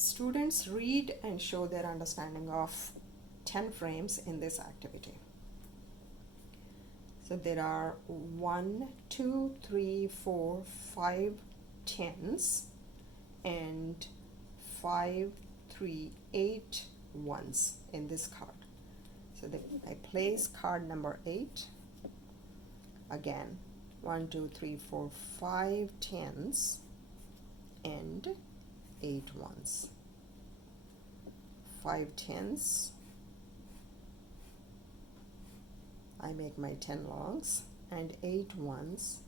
Students read and show their understanding of 10 frames in this activity. So there are 1, 2, 3, 4, 5 10s and 5, 3, 8 ones in this card. So I place card number 8. Again, 1, 2, 3, 4, 5 10s and 8 ones. 5 10s. I make my 10 longs and 8 ones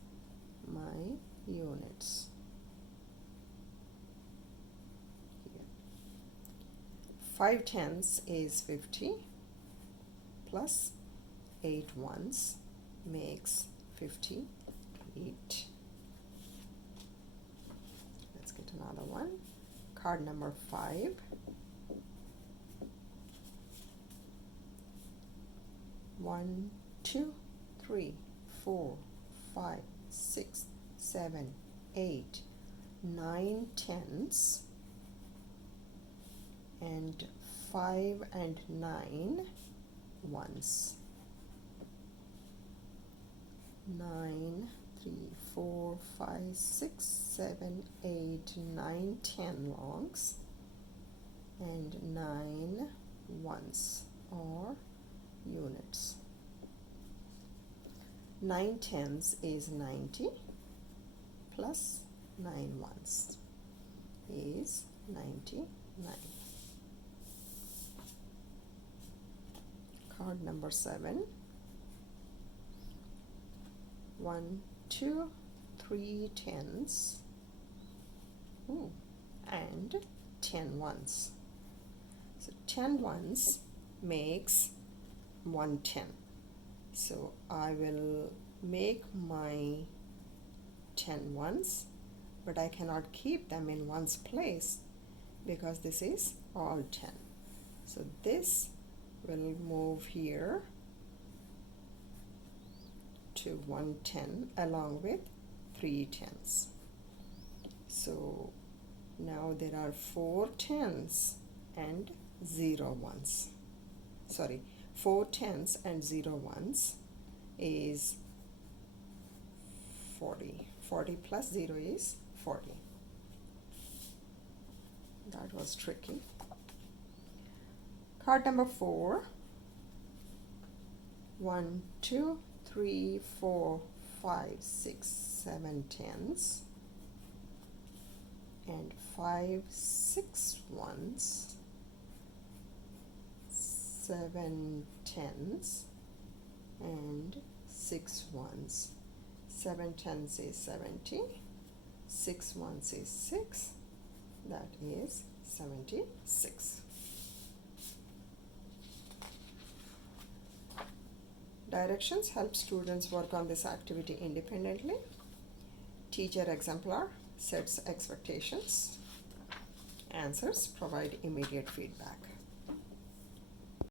my units. Here. 5 10s is 50 plus 8 ones makes 58. Let's get another one. Card number 5. 1, 2, 3, 4, 5, 6, 7, 8, 9 10s and 5 and 9 ones. 9, 3, 4, 5, 6, 7, 8, 9, 10 longs and 9 ones or units. 9 10s is 90 plus 9 ones is 99. Card number 7. 1, 2, 3 10s and 10 ones. So 10 ones makes 110. So I will make my 10 ones, but I cannot keep them in ones place because this is all 10. So this will move here to 110 along with 3 10s. So now there are 4 10s and 0 ones. Sorry, 4 10s and 0 ones is 40. 40 plus 0 is 40. That was tricky. Card number 4. 1, 2, 3, 4, 5, 6, 7 10s and 5, 6 ones. 7 10s and 6 ones. 7 10s is 70. 6 ones is 6. That is 76. Directions help students work on this activity independently. Teacher exemplar sets expectations. Answers provide immediate feedback.